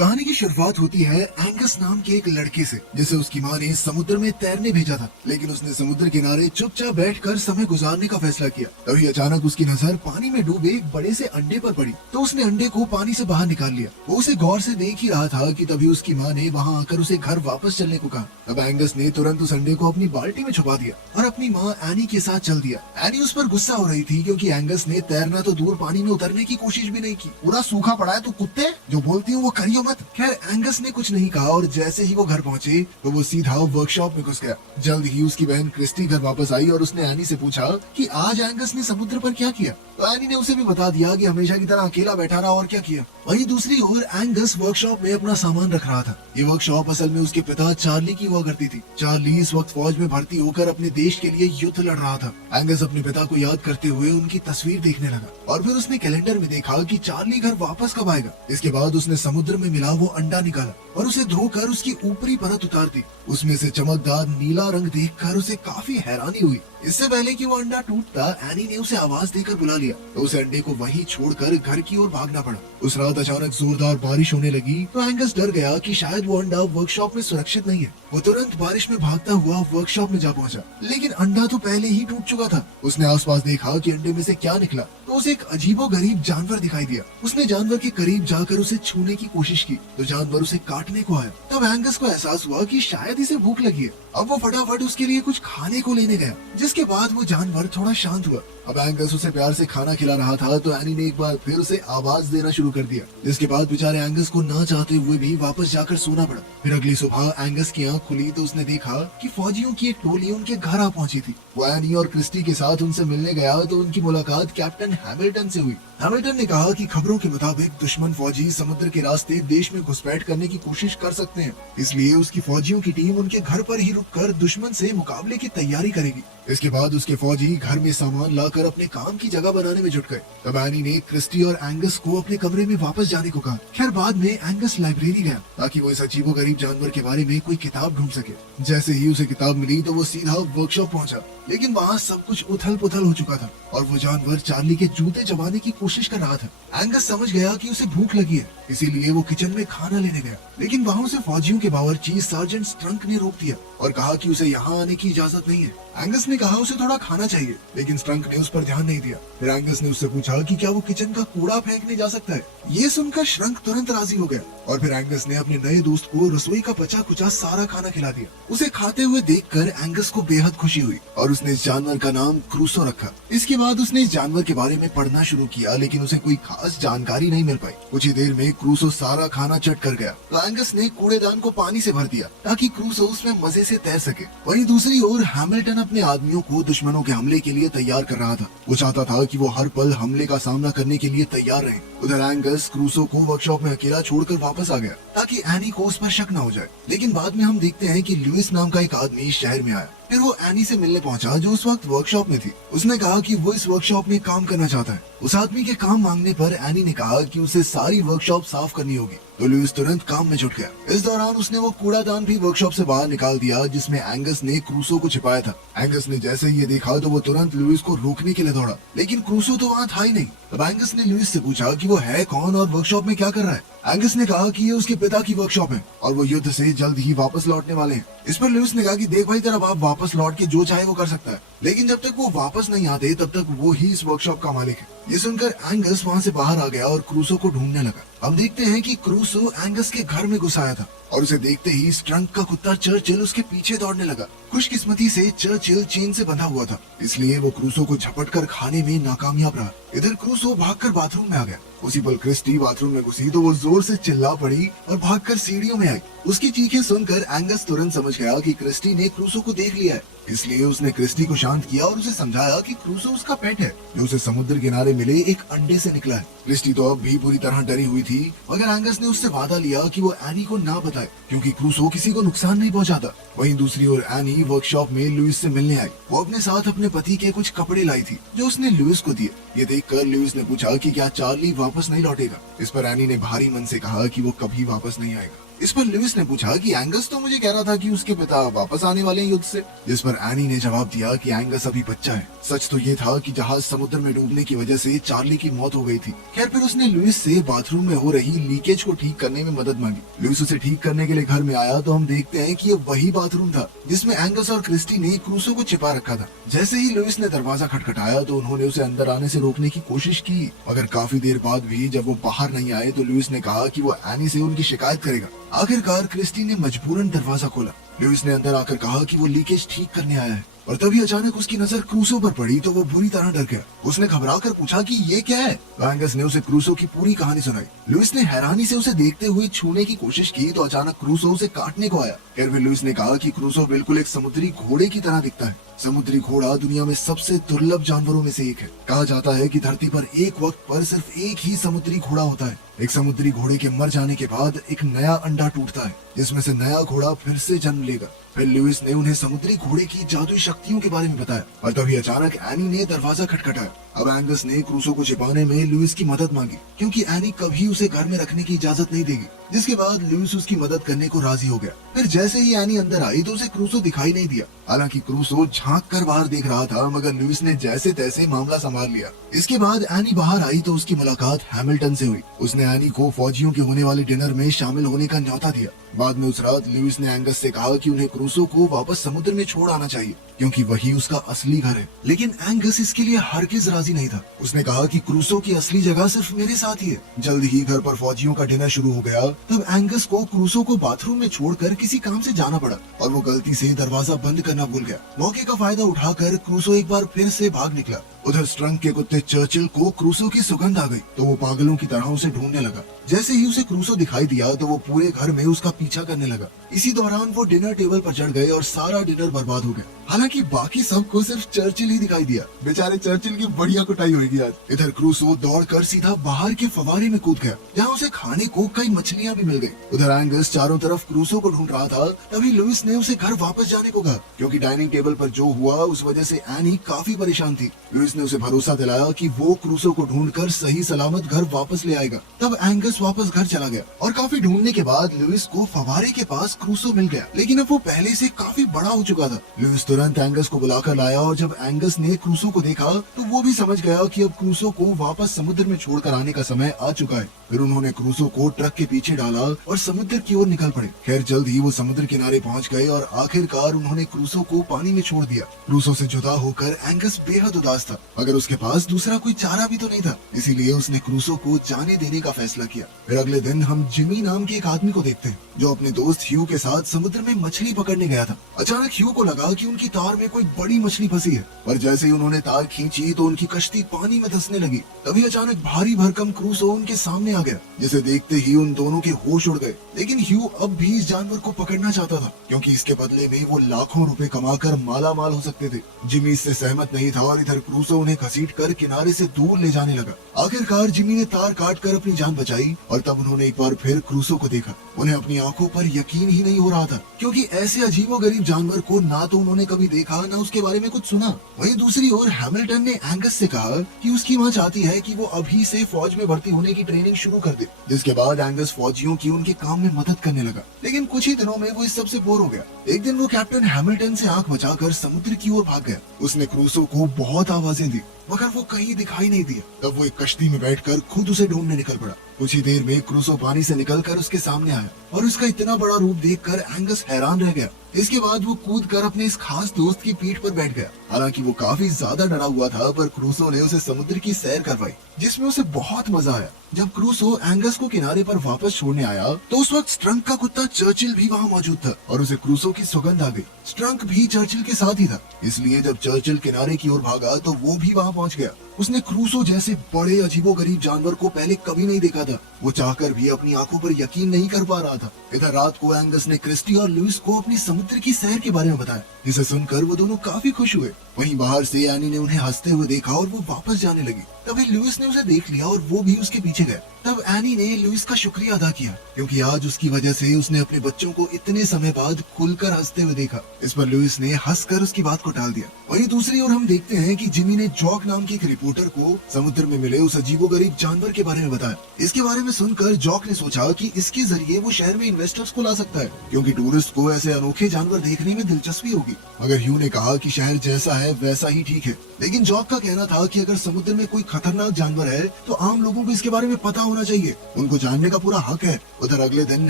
कहानी की शुरुआत होती है एंगस नाम के एक लड़के से, जिसे उसकी माँ ने समुद्र में तैरने भेजा था। लेकिन उसने समुद्र किनारे चुपचाप बैठकर समय गुजारने का फैसला किया। तभी अचानक उसकी नजर पानी में डूबे एक बड़े से अंडे पर पड़ी, तो उसने अंडे को पानी से बाहर निकाल लिया। वो उसे गौर से देख ही रहा था कि तभी उसकी माँ ने वहाँ आकर उसे घर वापस चलने को कहा। अब एंगस ने तुरंत उस अंडे को अपनी बाल्टी में छुपा दिया और अपनी माँ एनी के साथ चल दिया। एनी उस पर गुस्सा हो रही थी क्योंकि एंगस ने तैरना तो दूर पानी में उतरने की कोशिश भी नहीं की। पूरा सूखा पड़ा है, तो कुत्ते जो बोलती हूँ वो करियो मत। खैर एंगस ने कुछ नहीं कहा और जैसे ही वो घर पहुंचे तो वो सीधा वर्कशॉप में घुस गया। जल्द ही उसकी बहन क्रिस्टी घर वापस आई और उसने एनी से पूछा कि आज एंगस ने समुद्र पर क्या किया। तो एनी ने उसे भी बता दिया कि हमेशा की तरह अकेला बैठा रहा और क्या किया। वहीं दूसरी ओर एंगस वर्कशॉप में अपना सामान रख रहा था। ये वर्कशॉप असल में उसके पिता चार्ली की हुआ करती थी। चार्ली इस वक्त फौज में भर्ती होकर अपने देश के लिए युद्ध लड़ रहा था। एंगस अपने पिता को याद करते हुए उनकी तस्वीर देखने लगा और फिर उसने कैलेंडर में देखा कि चार्ली घर वापस कब आएगा। इसके बाद उसने समुद्र में मिला वो अंडा निकाला और उसे धोकर उसकी ऊपरी परत उतार दी। उसमें से चमकदार नीला रंग देखकर उसे काफी हैरानी हुई। इससे पहले कि वो अंडा टूटता, एनी ने उसे आवाज देकर बुला लिया, तो उसे अंडे को वहीं छोड़कर घर की ओर भागना पड़ा। उस रात अचानक जोरदार बारिश होने लगी, तो एंगस डर गया कि शायद वो अंडा वर्कशॉप में सुरक्षित नहीं है। वो तुरंत बारिश में भागता हुआ वर्कशॉप में जा पहुंचा, लेकिन अंडा तो पहले ही टूट चुका था। उसने आसपास देखा कि अंडे में से क्या निकला, तो उसे एक अजीबोगरीब जानवर दिखाई दिया। उसने जानवर के करीब जाकर उसे छूने की कोशिश की, तो जानवर उसे काटने को आया। तब एंगस को एहसास हुआ कि शायद इसे भूख लगी है। अब वो फटाफट उसके लिए कुछ खाने को लेने गया, जिसके बाद वो जानवर थोड़ा शांत हुआ। अब एंगस उसे प्यार से खाना खिला रहा था, तो एनी ने एक बार फिर उसे आवाज देना शुरू कर दिया, जिसके बाद बेचारे एंगस को ना चाहते हुए भी वापस जाकर सोना पड़ा। फिर अगली सुबह एंगस की आंख खुली तो उसने देखा कि फौजियों की एक टोली उनके घर आ पहुंची थी। वो एनी और क्रिस्टी के साथ उनसे मिलने गया, तो उनकी मुलाकात कैप्टन हैमिल्टन से हुई। हैमिल्टन ने कहा कि खबरों के मुताबिक दुश्मन फौजी समुद्र के रास्ते देश में घुसपैठ करने की कोशिश कर सकते हैं, इसलिए उसकी फौजियों की टीम उनके घर पर ही रुककर दुश्मन से मुकाबले की तैयारी करेगी। इसके बाद उसके फौजी घर में सामान लाकर अपने काम की जगह बनाने में जुट गए। तब एनी ने क्रिस्टी और एंगस को अपने कमरे में वापस जाने को कहा। खैर बाद में एंगस लाइब्रेरी गया ताकि वो इस अजीबोगरीब जानवर के बारे में कोई किताब ढूंढ सके। जैसे ही उसे किताब मिली तो वो सीधा वर्कशॉप पहुंचा, लेकिन वहाँ सब कुछ उथल पुथल हो चुका था और वो जानवर चार्ली के जूते चबाने की कोशिश कर रहा था। एंगस समझ गया कि उसे भूख लगी है, इसीलिए वो किचन में खाना लेने गया, लेकिन वहाँ उसे फौजियों के बावर्ची सार्जेंट स्ट्रंक ने रोक दिया और कहा कि उसे यहाँ आने की इजाजत नहीं है। एंगस ने कहा उसे थोड़ा खाना चाहिए, लेकिन स्ट्रंक ने उस पर ध्यान नहीं दिया। फिर एंगस ने उससे पूछा कि क्या वो किचन का कूड़ा फेंकने जा सकता है। ये सुनकर श्रंक तुरंत राजी हो गया और फिर एंगस ने अपने नए दोस्त को रसोई का बचा कुचा सारा खाना खिला दिया। उसे खाते हुए देखकर एंगस को बेहद खुशी हुई और उसने इस जानवर का नाम क्रूसो रखा। इसके बाद उसने इस जानवर के बारे में पढ़ना शुरू किया, लेकिन उसे कोई खास जानकारी नहीं मिल पाई। कुछ ही देर में क्रूसो सारा खाना चट कर गया, तो एंगस ने कूड़ेदान को पानी से भर दिया ताकि क्रूसो उसमें मजे से तैर सके। वहीं दूसरी ओर हैमिल्टन अपने आदमियों को दुश्मनों के हमले के लिए तैयार कर रहा था। वो चाहता था कि वो हर पल हमले का सामना करने के लिए तैयार रहे। उधर एंगस क्रूसो को वर्कशॉप में अकेला छोड़कर वापस आ गया ताकि एनी को उस पर शक न हो जाए। लेकिन बाद में हम देखते हैं कि लुइस नाम का एक आदमी शहर में आया। फिर वो एनी से मिलने पहुंचा जो उस वक्त वर्कशॉप में थी। उसने कहा कि वो इस वर्कशॉप में काम करना चाहता है। उस आदमी के काम मांगने पर एनी ने कहा कि उसे सारी वर्कशॉप साफ करनी होगी, तो लुइस तुरंत काम में जुट गया। इस दौरान उसने वो कूड़ादान भी वर्कशॉप से बाहर निकाल दिया जिसमें एंगस ने क्रूसो को छिपाया था। एंगस ने जैसे ही ये देखा तो वो तुरंत लुइस को रोकने के लिए दौड़ा, लेकिन क्रूसो तो वहाँ था ही नहीं। तब एंगस ने लुइस से पूछा कि वो है कौन और वर्कशॉप में क्या कर रहा है। एंगस ने कहा कि ये उसके पिता की वर्कशॉप है और वो युद्ध से जल्द ही वापस लौटने वाले हैं। इस पर लुइस ने कहा कि देख भाई, तेरा बाप वापस लौट के जो चाहे वो कर सकता है, लेकिन जब तक वो वापस नहीं आते तब तक वो ही इस वर्कशॉप का मालिक है। ये सुनकर एंगस वहाँ से बाहर आ गया और क्रूसो को ढूंढने लगा। अब देखते हैं कि क्रूसो एंगस के घर में घुस आया था और उसे देखते ही स्ट्रंक का कुत्ता चर्चिल उसके पीछे दौड़ने लगा। खुशकिस्मती से चर्चिल चेन से बंधा हुआ था, इसलिए वो क्रूसो को झपटकर खाने में नाकामयाब रहा। इधर क्रूसो भागकर बाथरूम में आ गया। उसी पल क्रिस्टी बाथरूम में घुसी तो वो जोर से चिल्ला पड़ी और भागकर सीढ़ियों में आई। उसकी चीखें सुनकर एंगस तुरंत समझ गया कि क्रिस्टी ने क्रूसो को देख लिया है, इसलिए उसने क्रिस्टी को शांत किया और उसे समझाया कि क्रूसो उसका पेट है जो उसे समुद्र किनारे मिले एक अंडे से निकला है। क्रिस्टी तो अब भी पूरी तरह डरी हुई थी, मगर एंगस ने उससे वादा लिया कि वो एनी को ना बताए क्योंकि क्रूसो किसी को नुकसान नहीं पहुंचाता। वहीं दूसरी ओर एनी वर्कशॉप में लुइस से मिलने आई। वो अपने साथ अपने पति के कुछ कपड़े लाई थी जो उसने लुइस को दिए। ये देखकर लुइस ने पूछा कि क्या चार्ली वापस नहीं लौटेगा। इस पर एनी ने भारी मन से कहा कि वो कभी वापस नहीं आएगा। इस पर लुइस ने पूछा कि एंगस तो मुझे कह रहा था कि उसके पिता वापस आने वाले हैं युद्ध से। जिस पर एनी ने जवाब दिया कि एंगस अभी बच्चा है। सच तो ये था कि जहाज समुद्र में डूबने की वजह से चार्ली की मौत हो गई थी। खैर फिर उसने लुइस से बाथरूम में हो रही लीकेज को ठीक करने में मदद मांगी। लुइस उसे ठीक करने के लिए घर में आया तो हम देखते हैं कि ये वही बाथरूम था जिसमें एंगस और क्रिस्टी ने क्रूसो को छिपा रखा था। जैसे ही लुइस ने दरवाजा खटखटाया तो उन्होंने उसे अंदर आने से रोकने की कोशिश की, मगर काफी देर बाद भी जब वो बाहर नहीं आए तो लुइस ने कहा कि वो एनी से उनकी शिकायत करेगा। आखिरकार क्रिस्टी ने मजबूरन दरवाजा खोला। लुइस ने अंदर आकर कहा कि वो लीकेज ठीक करने आया है और तभी अचानक उसकी नजर क्रूसो पर पड़ी तो वो बुरी तरह डर गया। उसने घबराकर पूछा कि ये क्या है। एंगस ने उसे क्रूसो की पूरी कहानी सुनाई। लुइस ने हैरानी से उसे देखते हुए छूने की कोशिश की तो अचानक क्रूसो उसे काटने को आया। फिर लुइस ने कहा कि क्रूसो बिल्कुल एक समुद्री घोड़े की तरह दिखता है। समुद्री घोड़ा दुनिया में सबसे दुर्लभ जानवरों में से एक है। कहा जाता है कि धरती पर एक वक्त पर सिर्फ एक ही समुद्री घोड़ा होता है। एक समुद्री घोड़े के मर जाने के बाद एक नया अंडा टूटता है जिसमें से नया घोड़ा फिर से जन्म लेगा। फिर लुइस ने उन्हें समुद्री घोड़े की जादुई शक्तियों के बारे में बताया और तभी अचानक एनी ने दरवाजा खटखटाया। अब एंगस ने क्रूसो को छिपाने में लुइस की मदद मांगी क्योंकि एनी कभी उसे घर में रखने की इजाजत नहीं देगी, जिसके बाद लुइस उसकी मदद करने को राजी हो गया। फिर जैसे ही एनी अंदर आई तो उसे क्रूसो दिखाई नहीं दिया। हालांकि क्रूसो झांक कर बाहर देख रहा था, मगर लुइस ने जैसे तैसे मामला संभाल लिया। इसके बाद एनी बाहर आई तो उसकी मुलाकात हैमिल्टन से हुई। उसने एनी को फौजियों के होने वाले डिनर में शामिल होने का न्योता दिया। बाद में उस रात लुइस ने एंगस से कहा कि उन्हें क्रूसो को वापस समुद्र में छोड़ आना चाहिए क्योंकि वही उसका असली घर है। लेकिन एंगस इसके लिए हरगिज राजी नहीं था। उसने कहा कि क्रूसो की असली जगह सिर्फ मेरे साथ ही है। जल्द ही घर पर फौजियों का डिनर शुरू हो गया। तब एंगस को क्रूसो को बाथरूम में छोड़कर किसी काम से जाना पड़ा और वो गलती से दरवाजा बंद करना भूल गया। मौके का फायदा उठाकर क्रूसो एक बार फिर से भाग निकला। उधर स्ट्रंक के कुत्ते चर्चिल को क्रूसो की सुगंध आ गई तो वो पागलों की तरह उसे ढूंढने लगा। जैसे ही उसे क्रूसो दिखाई दिया तो वो पूरे घर में उसका पीछा करने लगा। इसी दौरान वो डिनर टेबल पर चढ़ गए और सारा डिनर बर्बाद हो गया। हालांकि बाकी सबको सिर्फ चर्चिल ही दिखाई दिया। बेचारे चर्चिल की बढ़िया कुटाई होगी आज। इधर क्रूसो दौड़कर सीधा बाहर के फवारे में कूद गया जहाँ उसे खाने को कई मछलियाँ भी मिल गयी। उधर एंगस चारों तरफ क्रूसो को ढूंढ रहा था। तभी लुइस ने उसे घर वापस जाने को कहा क्योंकि डाइनिंग टेबल पर जो हुआ उस वजह से एनी काफी परेशान थी। लुइस ने उसे भरोसा दिलाया कि वो क्रूसो को ढूंढकर सही सलामत घर वापस ले आएगा। तब एंगस वापस घर चला गया और काफी ढूंढने के बाद लुइस को फवारे के पास क्रूसो मिल गया, लेकिन अब वो पहले से काफी बड़ा हो चुका था। लुइस तुरंत एंगस को बुलाकर लाया और जब एंगस ने क्रूसो को देखा तो वो भी समझ गया कि अब क्रूसो को वापस समुद्र में छोड़कर आने का समय आ चुका है। फिर उन्होंने क्रूसो को ट्रक के पीछे डाला और समुद्र की ओर निकल पड़े। खैर जल्द ही वो समुद्र किनारे पहुंच गए और आखिरकार उन्होंने क्रूसो को पानी में छोड़ दिया। क्रूसो से जुदा होकर एंगस बेहद उदास था, मगर उसके पास दूसरा कोई चारा भी तो नहीं था, इसीलिए उसने क्रूसो को जाने देने का फैसला किया। फिर अगले दिन हम जिमी नाम के एक आदमी को देखते हैं जो अपने दोस्त ह्यू के साथ समुद्र में मछली पकड़ने गया था। अचानक ह्यू को लगा कि उनकी तार में कोई बड़ी मछली फंसी है, पर जैसे ही उन्होंने तार खींची तो उनकी कश्ती पानी में धंसने लगी। तभी अचानक भारी भरकम क्रूसो उनके सामने आ गया, जिसे देखते ही उन दोनों के होश उड़ गए। लेकिन ह्यू अब भी इस जानवर को पकड़ना चाहता था क्योंकि इसके बदले में वो लाखों रुपए कमाकर माला माल हो सकते थे। जिमी इससे सहमत नहीं था और इधर क्रूसो उन्हें घसीट कर किनारे से दूर ले जाने लगा। आखिरकार जिमी ने तार काट कर अपनी जान बचाई और तब उन्होंने एक बार फिर क्रूसो को देखा। उन्हें अपनी आंखों पर यकीन ही नहीं हो रहा था क्योंकि ऐसे अजीबोगरीब जानवर को ना तो उन्होंने कभी देखा ना उसके बारे में कुछ सुना। वहीं दूसरी ओर हैमिल्टन ने एंगस से कहा कि उसकी मां चाहती है कि वो अभी से फौज में भर्ती होने की ट्रेनिंग शुरू कर दे, जिसके बाद एंगस फौजियों की उनके काम में मदद करने लगा। लेकिन कुछ ही दिनों में वो इस सब से बोर हो गया। एक दिन वो कैप्टन हैमिल्टन से आंख बचाकर समुद्र की ओर भाग गया। उसने क्रूसो को बहुत आवाजें दी मगर वो कहीं दिखाई नहीं दिया। तब वो एक कश्ती में बैठकर खुद उसे ढूंढने निकल पड़ा। कुछ ही देर में क्रूसो पानी से निकलकर उसके सामने आया और उसका इतना बड़ा रूप देखकर एंगस हैरान रह गया। इसके बाद वो कूदकर अपने इस खास दोस्त की पीठ पर बैठ गया। हालांकि वो काफी ज्यादा डरा हुआ था, पर क्रूसो ने उसे समुद्र की सैर करवाई जिसमें उसे बहुत मजा आया। जब क्रूसो एंगस को किनारे पर वापस छोड़ने आया तो उस वक्त स्ट्रंक का कुत्ता चर्चिल भी वहाँ मौजूद था और उसे क्रूसो की सुगंध आ गई। स्ट्रंक भी चर्चिल के साथ ही था, इसलिए जब चर्चिल किनारे की ओर भागा तो वो भी वहाँ पहुँच गया। उसने क्रूसो जैसे बड़े अजीबोगरीब जानवर को पहले कभी नहीं देखा था। वो चाहकर भी अपनी आंखों पर यकीन नहीं कर पा रहा था। इधर रात को एंगस ने क्रिस्टी और लुइस को अपनी समुद्र की सैर के बारे में बताया, जिसे सुनकर वो दोनों काफी खुश हुए। वहीं बाहर से एनी ने उन्हें हंसते हुए देखा और वो वापस जाने लगी। तभी लुइस ने उसे देख लिया और वो भी उसके पीछे गया। तब एनी ने लुइस का शुक्रिया अदा किया क्योंकि आज उसकी वजह से उसने अपने बच्चों को इतने समय बाद खुलकर हंसते हुए देखा। इस पर लुइस ने हंसकर उसकी बात को टाल दिया। वहीं दूसरी ओर हम देखते हैं कि जिमी ने जॉक नाम के एक रिपोर्टर को समुद्र में मिले उस अजीबोगरीब जानवर के बारे में बताया। इसके बारे में सुनकर जॉक ने सोचा कि इसके जरिए वो शहर में इन्वेस्टर्स को ला सकता है क्योंकि टूरिस्ट को ऐसे अनोखे जानवर देखने में दिलचस्पी होगी। मगर ह्यू ने कहा कि शहर जैसा है वैसा ही ठीक है, लेकिन जॉक का कहना था कि अगर समुद्र में कोई खतरनाक जानवर है तो आम लोगों को इसके बारे में पता होना चाहिए, उनको जानने का पूरा हक है। उधर अगले दिन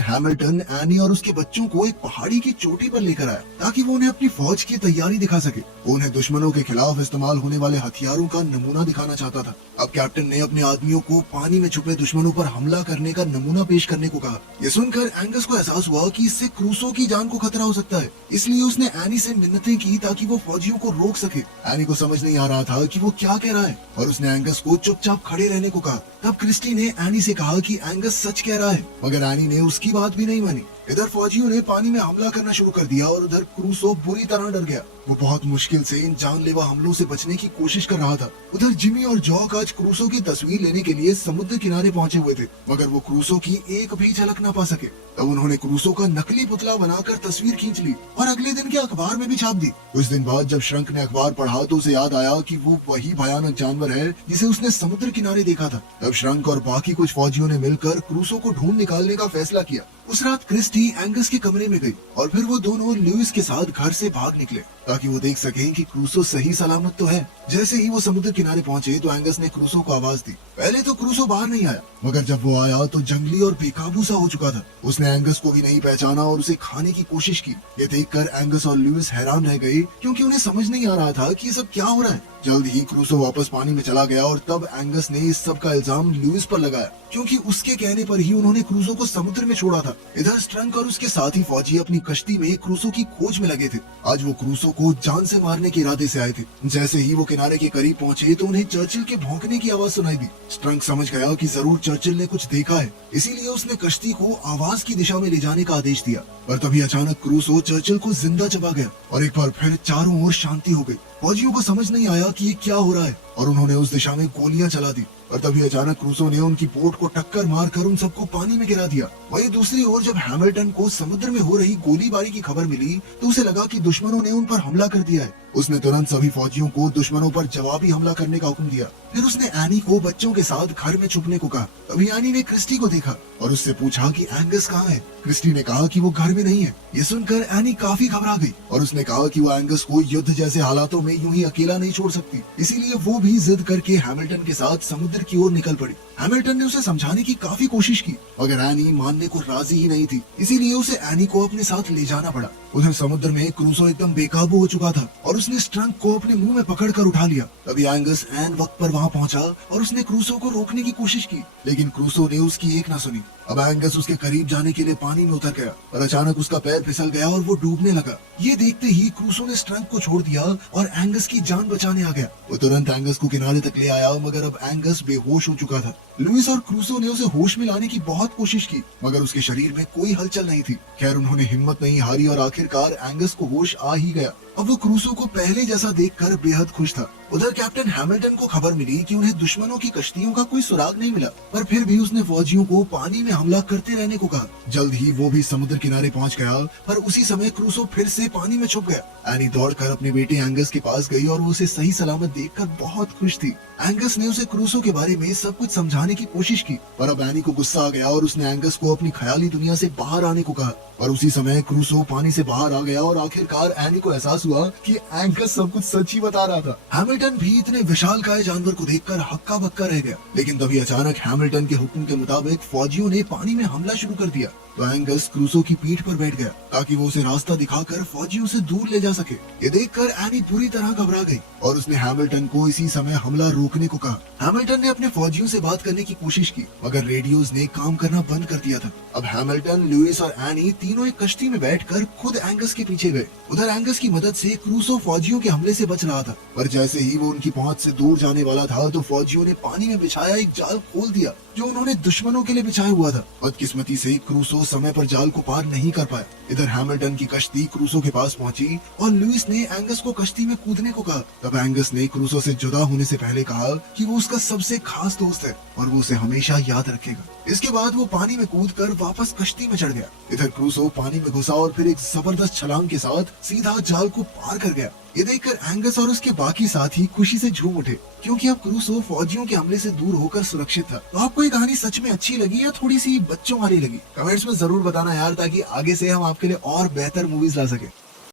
हैमिल्टन एनी और उसके बच्चों को एक पहाड़ी की चोटी पर लेकर आया ताकि वो उन्हें अपनी फौज की तैयारी दिखा सके। वो उन्हें दुश्मनों के खिलाफ इस्तेमाल होने वाले हथियारों का नमूना दिखाना चाहता था। अब कैप्टन ने अपने आदमियों को पानी में छुपे दुश्मनों पर हमला करने का नमूना पेश करने को कहा। ये सुनकर एंगस को एहसास हुआ कि इससे क्रूसो की जान को खतरा हो सकता है, इसलिए उसने एनी से मिन्नतें की ताकि वो फौजियों को रोक सके। एनी को समझ नहीं आ रहा था कि वो क्या कह रहा है और उसने एंगस को चुपचाप खड़े रहने को कहा। तब क्रिस्टी ने एनी से कहा कि एंगस सच कह रहा है, मगर एनी ने उसकी बात भी नहीं मानी। इधर फौजियों ने पानी में हमला करना शुरू कर दिया और उधर क्रूसो बुरी तरह डर गया। वो बहुत मुश्किल से इन जानलेवा हमलों से बचने की कोशिश कर रहा था। उधर जिमी और जॉक आज क्रूसो की तस्वीर लेने के लिए समुद्र किनारे पहुंचे हुए थे, मगर वो क्रूसो की एक भी झलक न पा सके। तब उन्होंने क्रूसो का नकली पुतला बनाकर तस्वीर खींच ली और अगले दिन के अखबार में भी छाप दी। कुछ दिन बाद जब श्रंक ने अखबार पढ़ा तो उसे याद आया कि वो वही भयानक जानवर है जिसे उसने समुद्र किनारे देखा था। तब श्रंक और बाकी कुछ फौजियों ने मिलकर क्रूसो को ढूंढ निकालने का फैसला किया। उस रात क्रिस्टी एंगस के कमरे में गई और फिर वो दोनों लुइस के साथ घर से भाग निकले ताकि वो देख सकें कि क्रूसो सही सलामत तो है। जैसे ही वो समुद्र किनारे पहुंचे तो एंगस ने क्रूसो को आवाज दी। पहले तो क्रूसो बाहर नहीं आया, मगर जब वो आया तो जंगली और बेकाबू सा हो चुका था। उसने एंगस को भी नहीं पहचाना और उसे खाने की कोशिश की। ये देखकर एंगस और लुइस हैरान रह गए क्योंकि उन्हें समझ नहीं आ रहा था कि ये सब क्या हो रहा है। जल्द ही क्रूसो वापस पानी में चला गया और तब एंगस ने इस सब का इल्जाम लुइस पर लगाया क्योंकि उसके कहने पर ही उन्होंने क्रूसो को समुद्र में छोड़ा था। इधर स्ट्रंक और उसके साथी फौजी अपनी कश्ती में क्रूसो की खोज में लगे थे। आज वो क्रूसो को जान से मारने के इरादे से आए थे। जैसे ही वो किनारे के करीब पहुंचे तो उन्हें चर्चिल के भौंकने की आवाज सुनाई दी। स्ट्रंक समझ गया कि जरूर चर्चिल ने कुछ देखा है, इसीलिए उसने कश्ती को आवाज की दिशा में ले जाने का आदेश दिया। पर तभी अचानक क्रूसो चर्चिल को जिंदा चबा गया और एक बार फिर चारों ओर शांति हो गई। फौजियों को समझ नहीं आया कि ये क्या हो रहा है और उन्होंने उस दिशा में गोलियां चला दी। और तभी अचानक क्रूसो ने उनकी बोट को टक्कर मारकर उन सबको पानी में गिरा दिया। वहीं दूसरी ओर जब हैमिल्टन को समुद्र में हो रही गोलीबारी की खबर मिली तो उसे लगा कि दुश्मनों ने उन पर हमला कर दिया है। उसने तुरंत सभी फौजियों को दुश्मनों पर जवाबी हमला करने का हुक्म दिया। फिर उसने एनी को बच्चों के साथ घर में छुपने को कहा। तभी एनी ने क्रिस्टी को देखा और उससे पूछा कि एंगस कहाँ है। क्रिस्टी ने कहा कि वो घर में नहीं है। ये सुनकर एनी काफी घबरा गई और उसने कहा कि वो एंगस को युद्ध जैसे हालातों में यूं ही अकेला नहीं छोड़ सकती, इसीलिए वो भी जिद करके हैमिल्टन के साथ समुद्र की ओर निकल पड़ी। हैमिल्टन ने उसे समझाने की काफी कोशिश की मगर एनी मानने को राजी ही नहीं थी, इसीलिए उसे एनी को अपने साथ ले जाना पड़ा। उधर समुद्र में क्रूसो एकदम बेकाबू हो चुका था और उसने स्ट्रंक को अपने मुंह में पकड़कर उठा लिया। तभी एंगस ऐन वक्त पर वहां पहुंचा और उसने क्रूसो को रोकने की कोशिश की, लेकिन क्रूसो ने उसकी एक ना सुनी। अब एंगस उसके करीब जाने के लिए पानी में उतर गया और अचानक उसका पैर फिसल गया और वो डूबने लगा। ये देखते ही क्रूसो ने स्ट्रंक को छोड़ दिया और एंगस की जान बचाने आ गया। वो तुरंत एंगस को किनारे तक ले आया मगर अब एंगस बेहोश हो चुका था। लुइस और क्रूसो ने उसे होश में लाने की बहुत कोशिश की मगर उसके शरीर में कोई हलचल नहीं थी। खैर उन्होंने हिम्मत नहीं हारी और आखिरकार एंगस को होश आ ही गया। अब वो क्रूसो को पहले जैसा देखकर बेहद खुश था। उधर कैप्टन हैमिल्टन को खबर मिली कि उन्हें दुश्मनों की कश्तियों का कोई सुराग नहीं मिला, पर फिर भी उसने फौजियों को पानी में हमला करते रहने को कहा। जल्द ही वो भी समुद्र किनारे पहुंच गया, पर उसी समय क्रूसो फिर से पानी में छुप गया। एनी दौड़कर अपने बेटे एंगस के पास गई और वो उसे सही सलामत देखकर बहुत खुश थी। एंगस ने उसे क्रूसो के बारे में सब कुछ समझाने की कोशिश की, पर अब एनी को गुस्सा आ गया और उसने एंगस को अपनी ख्याली दुनिया से बाहर आने को कहा। पर उसी समय क्रूसो पानी से बाहर आ गया और आखिरकार एनी को एहसास हुआ कि एंगस सब कुछ सच ही बता रहा था। हैमिल्टन भी इतने विशालकाय जानवर को देखकर हक्का बक्का रह गया, लेकिन तभी अचानक हैमिल्टन के हुक्म के मुताबिक फौजियों ने पानी में हमला शुरू कर दिया। तो एंगस क्रूसो की पीठ पर बैठ गया ताकि वो उसे रास्ता दिखाकर फौजियों से दूर ले जा सके। ये देखकर एनी पूरी तरह घबरा गई और उसने हैमिल्टन को इसी समय हमला रोकने को कहा। हैमिल्टन ने अपने फौजियों से बात करने की कोशिश की मगर रेडियोज ने काम करना बंद कर दिया था। अब हैमिल्टन, लुइस और एनी तीनों एक कश्ती में बैठकर खुद एंगस के पीछे गए। उधर एंगस की मदद से क्रूसो फौजियों के हमले से बच रहा था, पर जैसे ही वो उनकी पहुंच से दूर जाने वाला था तो फौजियों ने पानी में बिछाया एक जाल खोल दिया जो उन्होंने दुश्मनों के लिए बिछाया हुआ था। बदकिस्मती से क्रूसो क्रूसो समय पर जाल को पार नहीं कर पाया। इधर हैमिल्टन की कश्ती क्रूसो के पास पहुंची और लुइस ने एंगस को कश्ती में कूदने को कहा। तब एंगस ने क्रूसो से जुदा होने से पहले कहा कि वो उसका सबसे खास दोस्त है और वो उसे हमेशा याद रखेगा। इसके बाद वो पानी में कूदकर वापस कश्ती में चढ़ गया। इधर क्रूसो पानी में घुसा और फिर एक जबरदस्त छलांग के साथ सीधा जाल को पार कर गया। ये देखकर एंगस और उसके बाकी साथी खुशी से झूम उठे, क्योंकि अब क्रूसो फौजियों के हमले से दूर होकर सुरक्षित था। तो आपको ये कहानी सच में अच्छी लगी या थोड़ी सी बच्चों वाली लगी? कमेंट्स में जरूर बताना यार, ताकि आगे से हम आपके लिए और बेहतर मूवीज ला सके।